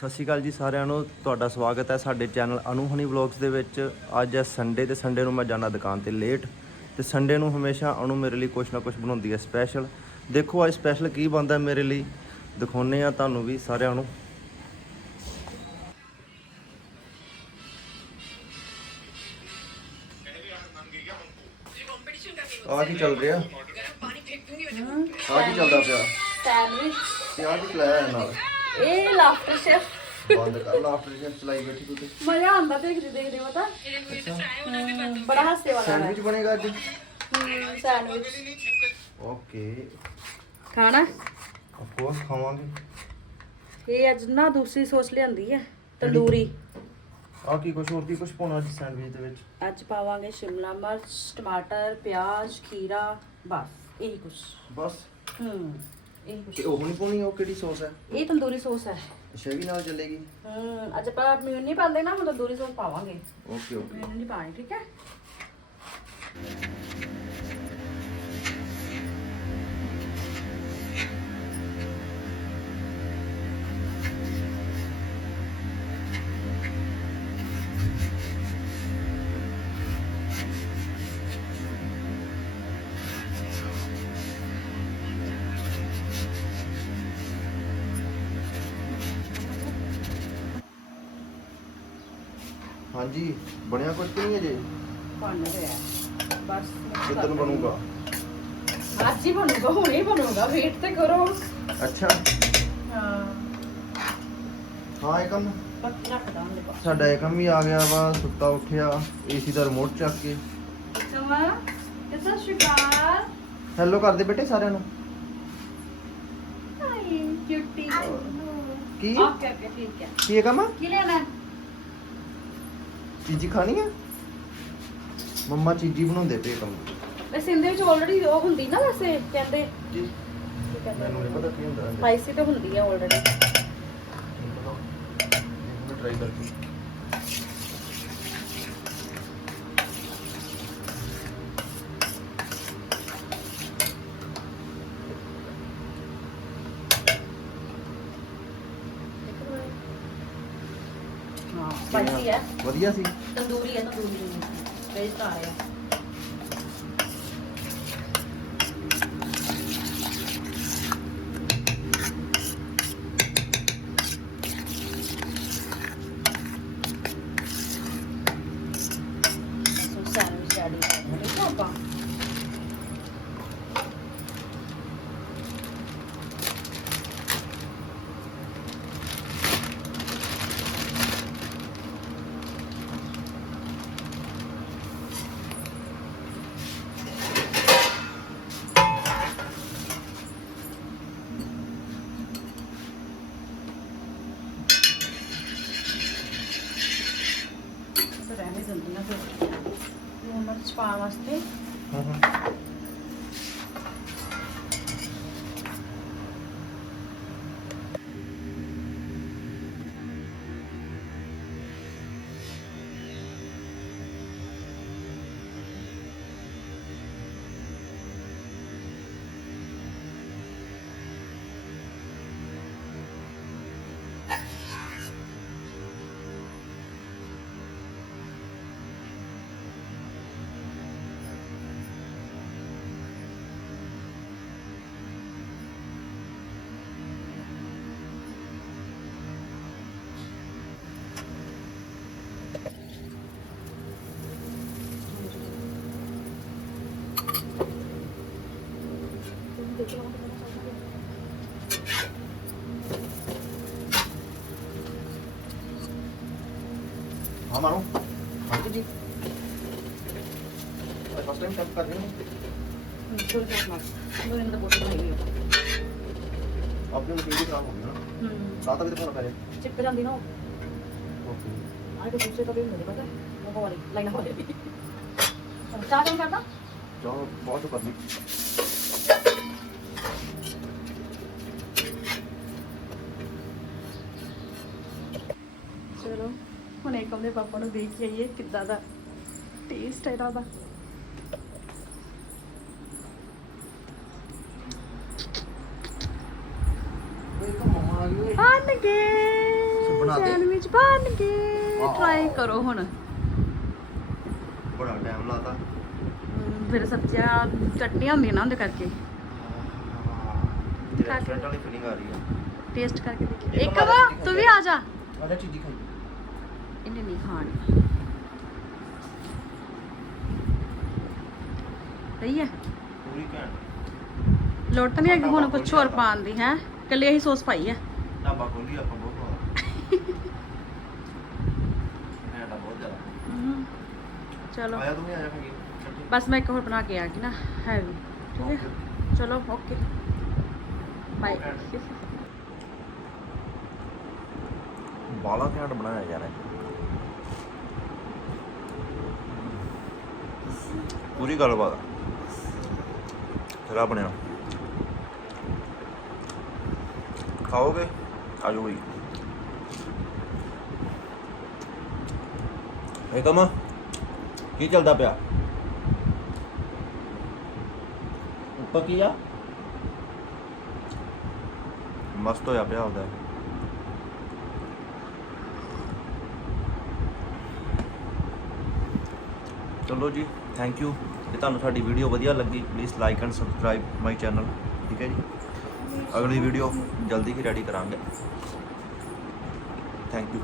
ਸਤਿ ਸ਼੍ਰੀ ਅਕਾਲ ਜੀ ਸਾਰਿਆਂ ਨੂੰ। ਤੁਹਾਡਾ ਸਵਾਗਤ ਹੈ ਸਾਡੇ ਚੈਨਲ ਅਨੂ ਹਨੀ ਵਲੌਗਸ ਦੇ ਵਿੱਚ। ਅੱਜ ਹੈ ਸੰਡੇ ਤੇ ਸੰਡੇ ਨੂੰ ਮੈਂ ਜਾਣਾ ਦੁਕਾਨ ਤੇ ਲੇਟ ਤੇ ਸੰਡੇ ਨੂੰ ਹਮੇਸ਼ਾ ਅਨੂ ਮੇਰੇ ਲਈ ਕੁਛ ਨਾ ਕੁਛ ਬਣਾਉਂਦੀ ਹੈ ਸਪੈਸ਼ਲ ਦੇਖੋ ਅੱਜ ਸਪੈਸ਼ਲ ਕੀ ਬਣਦਾ ਮੇਰੇ ਲਈ। ਦਿਖਾਉਨੇ ਆ ਤੁਹਾਨੂੰ ਵੀ ਸਾਰਿਆਂ ਨੂੰ। ਆ ਕੀ ਚੱਲ ਰਿਹਾ? ਆ ਕੀ ਚੱਲਦਾ ਪਿਆ? ਸੈਂਡਵਿਚ ਤੇ ਆ ਕੀ ਚਲਾਇਆ ਹੈ ਨਾਲ ਇਹ ਲਾਫਟਰ ਸ਼ੈਫ। ਬੰਦ ਕਰ ਲਾਫਟਰ ਸ਼ੈਫ ਚਲਾਈ ਬੈਠੀ ਤੂੰ ਤੇ। ਮਜ਼ਾ ਆਉਂਦਾ ਦੇਖਦੇ ਦੇਖਦੇ ਪਤਾ? ਹਮ, ਬੜਾ ਹਾਸੇ ਵਾਲਾ ਹੈ ਸੈਂਡਵਿਚ ਬਣੇਗਾ ਅੱਜ? Hmm, sandwich. ਓਕੇ। ਖਾਣਾ? ਆਫ ਕੋਰਸ ਖਾਵਾਂਗੇ। ਇਹ ਅੱਜ ਨਾ ਦੂਸਰੀ ਸੌਸ ਲਿਆਂਦੀ ਹੈ ਤੰਦੂਰੀ। ਆ ਕੀ ਕੁਛ ਹੋਰ ਕੀ ਕੁਛ ਪਾਉਣਾ ਅੱਜ ਸੈਂਡਵਿਚ ਦੇ ਵਿੱਚ? ਅੱਜ ਪਾਵਾਂਗੇ ਸ਼ਿਮਲਾ ਮਿਰਚ ਟਮਾਟਰ ਪਿਆਜ਼ ਖੀਰਾ ਬਸ ਇਹੀ ਕੁਛ। ਬਸ। ਹਮ ਇਹੀ ਕੁਛ ਤੇ ਉਹ ਨਹੀਂ ਪਾਉਣੀ ਉਹ ਕਿਹੜੀ ਸੌਸ ਹੈ? ਇਹ ਤੰਦੂਰੀ ਸੌਸ ਹੈ। ਅੱਛਾ ਇਹ ਵੀ ਨਾਲ ਚੱਲੇਗੀ? ਹਮ ਅੱਜ ਆਪਾਂ ਮਿਊਨ ਨਹੀਂ ਪਾਉਂਦੇ ਨਾ ਹੁਣ ਤੰਦੂਰੀ ਸੌਸ ਪਾਵਾਂਗੇ। Okay okay. ਮਿਊਨ ਨਹੀਂ ਪਾਣੀ ਠੀਕ ਹੈ? ਹਾਂਜੀ ਬਣਿਆ ਕੁਝ ਨਹੀਂ ਅਜੇ? ਬਣ ਰਿਹਾ ਬਸ ਕਿੱਦਣ ਬਣੂਗਾ। ਅੱਜ ਹੀ ਬਣੂਗਾ ਹੁਣੇ ਹੀ ਬਣੂਗਾ। ਵੇਟ ਤੇ ਕਰੋ। ਅੱਛਾ। ਹਾਂ। ਹਾਂ ਇਹ ਕੰਮ? ਪੱਕੀ ਉਹਦੇ ਪਾਸ ਸਾਡਾ ਇਹ ਕੰਮ ਵੀ ਆ ਗਿਆ ਵਾ ਸੁੱਤਾ ਉੱਠਿਆ ਏਸੀ ਦਾ ਰਿਮੋਟ ਚੱਕ ਕੇ। ਕਮਾ ਕਿਸਾ ਸ਼ਿਕਾਰ? ਹੈਲੋ ਕਰਦੇ ਬੇਟੇ ਸਾਰਿਆਂ ਨੂੰ। ਹਾਈ ਕਿਊਟੀ ਕੀ? ਓਕੇ ਓਕੇ ਠੀਕ ਹੈ। ਕੀ ਇਹ ਕੰਮ? ਕੀ ਲੈਣਾ ਹੈ? ਚੀਜ਼ੀ ਖਾਣੀ ਹੈ ਮੰਮਾ ਚੀਜ਼ੀ ਬਣਾਉਂਦੇ ਪਏ ਕੰਮ। ਵੈਸੇ ਇਹਦੇ ਵਿੱਚ ਆਲਰੇਡੀ ਉਹ ਹੁੰਦੀ ਨਾ ਵੈਸੇ ਕਹਿੰਦੇ। ਜੀ। ਮੈਨੂੰ ਨਹੀਂ ਪਤਾ ਕੀ ਹੁੰਦਾ। ਹੈ ਸਪਾਈਸੀ ਤਾਂ ਹੁੰਦੀ ਹੈ ਆਲਰੇਡੀ ਟਰਾਈ ਕਰਕੇ ਵਧੀਆ। ਸੀ। ਤੰਦੂਰੀ ਹੈ ਤੰਦੂਰੀ। ਆ ਰਿਹਾ ਸੈਂਡਵਿਚ ਰੈਡੀ ਕਰ ਠੀਕ ਹੈ ਆਪਾਂ ਤੇ ਨਾ ਫਿਰ ਲੂਣ ਮਿਰਚ ਪਾਉਣ ਵਾਸਤੇ। ਹਾਂ ਹਾਂ हाँ मानो हाँ जी फर्स्ट टाइम टैप कर रहे हो ਥੋੜਾ ਜਿਹਾ ਮਾਰ ਮੇਰੇ ਨਾਲ ਬੋਤਲ ਨਹੀਂ ਹੋਈ आपने मुझे भी खराब हो गया ना ਹੂੰ सात बजे फोन करे ਚਿਪਕ ਜਾਂਦੀ ਨਾ ਉਹ ओके ਆਏ ਤਾਂ ਦੂਸਰੇ ਤਾਂ ਵੀ ਹੁੰਦੇ ਪਤਾ ਉਹ ਵਾਲੀ ਲਾਈਨ ਹੋ ਜਾਂਦੀ ਚਾਹ ਕੰਮ ਕਰਦਾ जाओ बहुत तो कर ली ਹੁਣ ਏਕਮ ਦੇ ਪਾਪਾ ਨੂੰ ਦੇਖ ਕੇ ਆਈਏ ਕਿੱਦਾਂ ਦਾ ਟੇਸਟ ਹੈ ਇਹਦਾ ਗਏ ਬਣਾ ਦੇ। ਸੈਂਡਵਿਚ ਬਣ ਗਏ। ਟਰਾਈ ਕਰੋ ਹੁਣ। ਬੜਾ ਟਾਈਮ ਲਾਤਾ। ਫਿਰ ਸਬਜ਼ੀਆਂ ਚਟਨੀਆਂ ਹੁੰਦੀਆਂ ਨਾ ਉਹਦੇ ਕਰਕੇ। ਰੈਸਟੋਰੈਂਟ ਵਾਲੀ ਫੀਲਿੰਗ ਆ ਰਹੀ ਆ। ਟੇਸਟ ਕਰਕੇ ਦੇਖੀ। ਇੱਕ ਵਾ ਤੂੰ ਵੀ ਆ ਜਾ। ਆਜਾ ਚੀਜ਼ੀ ਖਾਈ। ਇਹਨੇ ਨਹੀਂ ਖਾਣੀ। ਸਹੀ ਹੈ? ਪੂਰੀ ਘੈਂਟ ਲੋੜ ਤਾਂ ਨਹੀਂ ਹੈਗੀ ਹੁਣ ਕੁਝ ਹੋਰ ਪਾਉਣ ਦੀ ਹੈ? ਕੱਲੀ ਇਹੀ ਸੌਸ ਪਾਈ ਹੈ। ਢਾਬਾ ਖੋਲੀ ਆਪਾਂ ਬਹੁਤ ਵਾਰ ਮੈਂ ਤਾਂ ਬਹੁਤ ਜ਼ਿਆਦਾ। ਹਮ, ਚਲੋ। ਆਇਆ ਤੂੰ ਵੀ ਆਇਆ ਖਾਈ ਚੱਟੀ ਬਸ ਮੈਂ ਇੱਕ ਹੋਰ ਬਣਾ ਕੇ ਆ ਗਈ ਨਾ ਹੈਵੀ। ਠੀਕ ਹੈ? ਚਲੋ ਓਕੇ। ਬਾਏ ਬਾਲਾ ਘੈਂਟ ਬਣਾਇਆ ਯਾਰ ਇਹ। ਪੂਰੀ ਗੱਲਬਾਤ। ਤੇਰਾ ਬਣਿਆ ਖਾਓਗੇ? ਆਜੋ ਬਈ। ਇਹ ਕਮਾ, ਕੀ ਚੱਲਦਾ ਪਿਆ? ਉੱਪਰ ਕੀ ਆ? ਮਸਤ ਹੋਇਆ ਪਿਆ ਹੁੰਦਾ ਚਲੋ ਜੀ ਥੈਂਕ ਯੂ ਜੇ ਤੁਹਾਨੂੰ ਸਾਡੀ ਵੀਡੀਓ ਵਧੀਆ ਲੱਗੀ please like and subscribe my channel ਠੀਕ ਹੈ ਜੀ? ਅਗਲੀ ਵੀਡੀਓ ਜਲਦੀ ਹੀ ਰੈਡੀ ਕਰਾਂਗੇ। Thank you